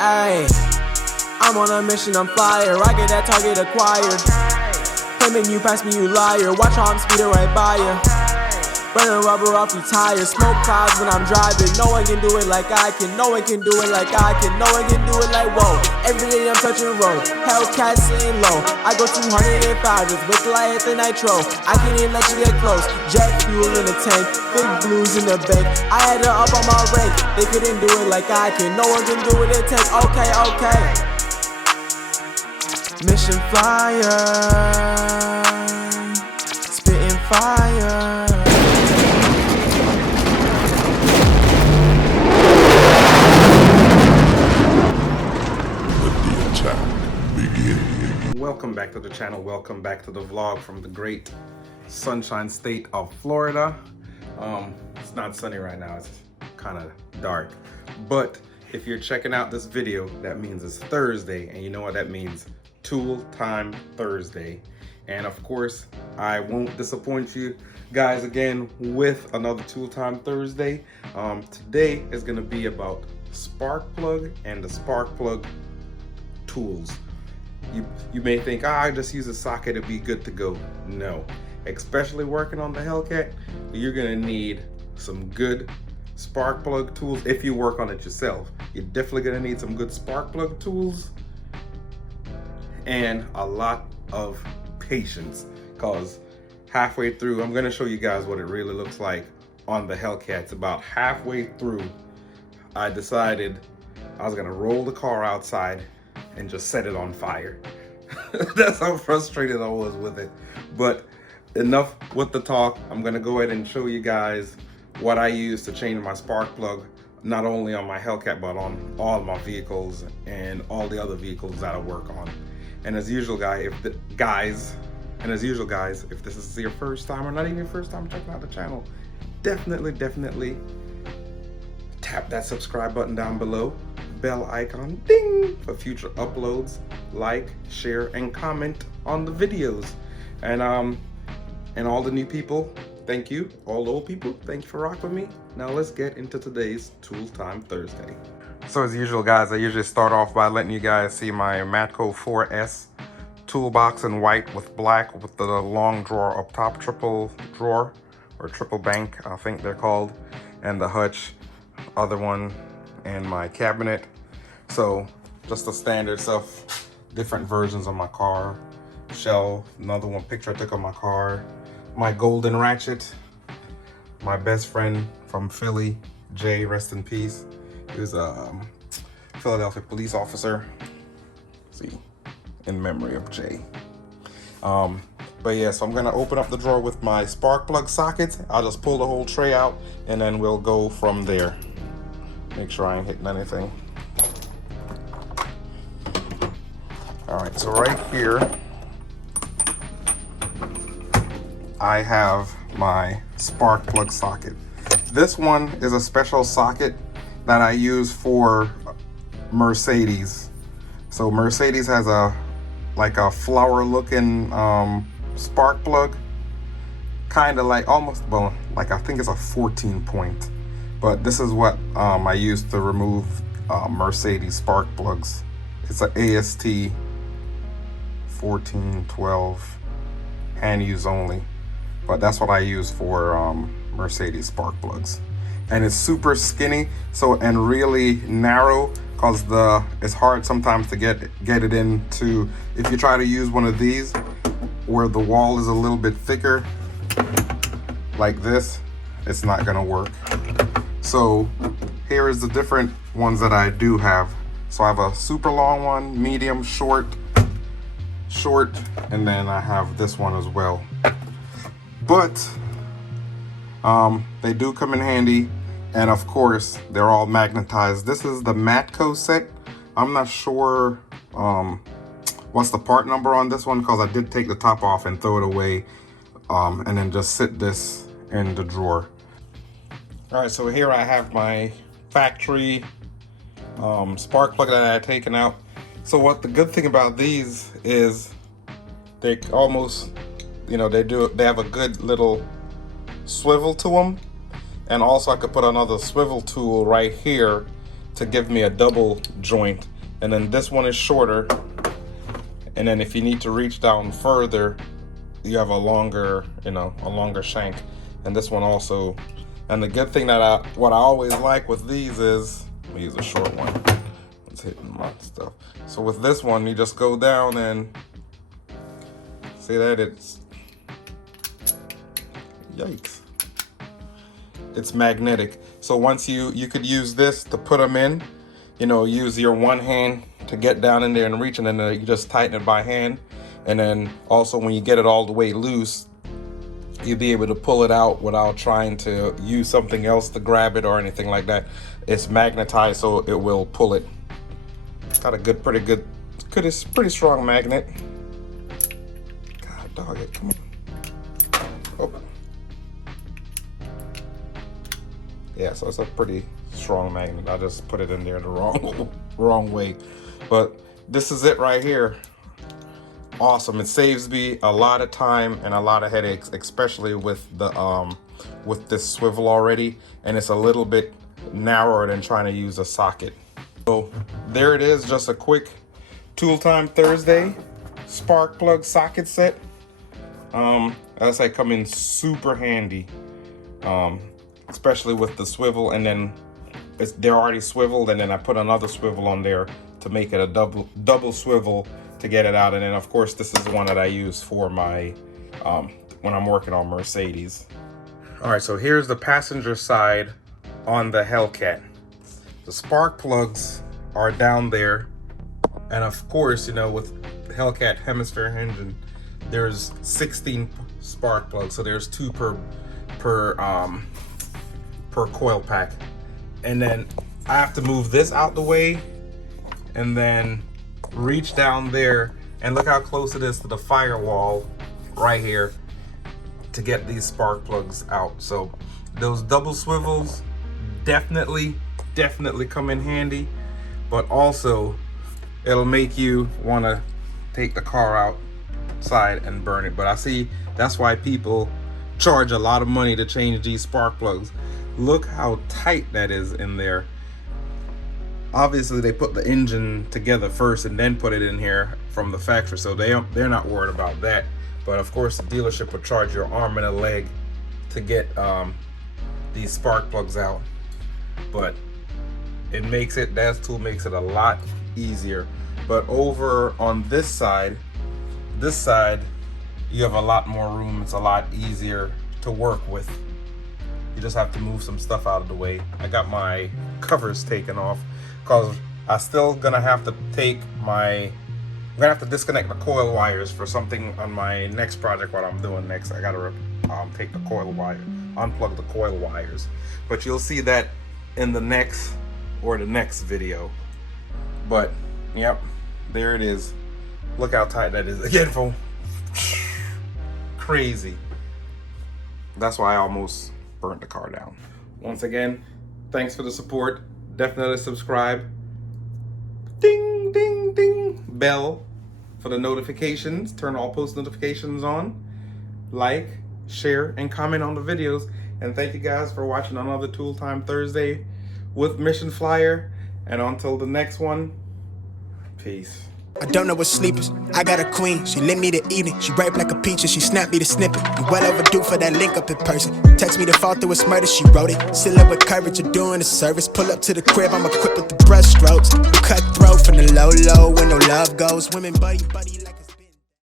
Ayy, I'm on a mission, I'm fire. I get that target acquired. Claiming you pass me, you liar. Watch how I'm speeding right by you. Burning rubber off your tires. Smoke clouds when I'm driving. No one can do it like I can. No one can do it like I can. No one can do it like whoa. Every day I'm touching road. Hellcat sitting low. I go 205 just wait till I hit the nitro. I can't even let you get close. Jet fuel in the tank. Big blues in the bank. I had her up on my rank. They couldn't do it like I can. No one can do it in tank. Okay, okay. Mission flyer. Spitting fire. Welcome back to the channel. Welcome back to the vlog from the great sunshine state of Florida. It's not sunny right now, it's kind of dark, but if you're checking out this video, that means it's Thursday, and you know what that means: Tool Time Thursday. And of course, I won't disappoint you guys again with another Tool Time Thursday. Today is going to be about spark plug and the spark plug tools. You may think, I just use a socket, it'll be good to go. No, especially working on the Hellcat, you're gonna need some good spark plug tools. If you work on it yourself, you're definitely gonna need some good spark plug tools and a lot of patience, because halfway through, I'm gonna show you guys what it really looks like on the Hellcats. About halfway through, I decided I was gonna roll the car outside and just set it on fire. That's how frustrated I was with it. But enough with the talk. I'm gonna go ahead and show you guys what I use to change my spark plug, not only on my Hellcat, but on all my vehicles and all the other vehicles that I work on. And as usual, guys, if this is your first time or not even your first time checking out the channel, definitely tap that subscribe button down below, bell icon, ding, for future uploads. Like, share, and comment on the videos. And all the new people, thank you. All the old people, thank you for rocking with me. Now let's get into today's Tool Time Thursday. So as usual, guys, I usually start off by letting you guys see my Matco 4S toolbox in white with black with the long drawer up top, triple drawer or triple bank, I think they're called, and the hutch, other one, and my cabinet. So just the standard stuff. Different versions of my car, shelf, another one picture I took of my car, my golden ratchet, my best friend from Philly, Jay, rest in peace. He was a Philadelphia police officer. See, in memory of Jay. But yeah, so I'm gonna open up the drawer with my spark plug sockets. I'll just pull the whole tray out and then we'll go from there. Make sure I ain't hitting anything. All right, so right here, I have my spark plug socket. This one is a special socket that I use for Mercedes. So Mercedes has like a flower looking spark plug, kind of like almost, well, like I think it's a 14 point, but this is what I use to remove Mercedes spark plugs. It's an AST 1412, hand use only, but that's what I use for Mercedes spark plugs. And it's super skinny, so, and really narrow, because it's hard sometimes to get it into, if you try to use one of these where the wall is a little bit thicker like this, it's not gonna work. So here is the different ones that I do have. So I have a super long one, medium, short, and then I have this one as well. But they do come in handy, and of course they're all magnetized. This is the Matco set. I'm not sure what's the part number on this one, because I did take the top off and throw it away, and then just sit this in the drawer. All right, so here I have my factory spark plug that I had taken out. So what the good thing about these is they almost, you know, they have a good little swivel to them. And also I could put another swivel tool right here to give me a double joint, and then this one is shorter, and then if you need to reach down further, you have a longer, you know, a longer shank. And this one also, and the good thing that what I always like with these is, let me use a short one, it's hitting my stuff. So with this one, you just go down and see that it's, yikes, it's magnetic. So once you could use this to put them in, you know, use your one hand to get down in there and reach, and then you just tighten it by hand. And then also when you get it all the way loose, you'll be able to pull it out without trying to use something else to grab it or anything like that. It's magnetized, so it will pull it. Got a it's pretty strong magnet. God dog it, come on. Oh. Yeah, so it's a pretty strong magnet. I just put it in there the wrong way. But this is it right here. Awesome. It saves me a lot of time and a lot of headaches, especially with the with this swivel already, and it's a little bit narrower than trying to use a socket. So there it is, just a quick Tool Time Thursday spark plug socket set. As I say, come in super handy, especially with the swivel, and then they're already swiveled, and then I put another swivel on there to make it a double swivel to get it out. And then of course this is the one that I use for my when I'm working on Mercedes. All right, so here's the passenger side on the Hellcat. The spark plugs are down there, and of course, you know, with the Hellcat hemisphere engine, there's 16 spark plugs, so there's 2 per coil pack. And then I have to move this out the way and then reach down there, and look how close it is to the firewall right here to get these spark plugs out. So those double swivels definitely come in handy, but also it'll make you want to take the car outside and burn it. But I see that's why people charge a lot of money to change these spark plugs. Look how tight that is in there. Obviously they put the engine together first and then put it in here from the factory, so they're not worried about that. But of course the dealership will charge your arm and a leg to get these spark plugs out. But it makes it, that tool makes it a lot easier. But over on this side you have a lot more room. It's a lot easier to work with. You just have to move some stuff out of the way. I got my covers taken off because I still gonna have to disconnect the coil wires for something on my next project. What I'm doing next, I gotta take the coil wire, unplug the coil wires. But you'll see that in the next video. But yep, there it is. Look how tight that is. Again, for crazy. That's why I almost burnt the car down. Once again, thanks for the support. Definitely subscribe. Ding, ding, ding. Bell for the notifications. Turn all post notifications on. Like, share, and comment on the videos. And thank you guys for watching another Tool Time Thursday with Mission Flyer. And until the next one, peace. I don't know what sleep is. I got a queen, she lit me the evening. She ripe like a peach and she snapped me the snippet. You well overdue for that link up in person. Text me to fall through a murder, she wrote it. Still up with courage, you're doing a service. Pull up to the crib, I'm equipped with the brush strokes. Cutthroat from the low when no love goes. Women buddy like a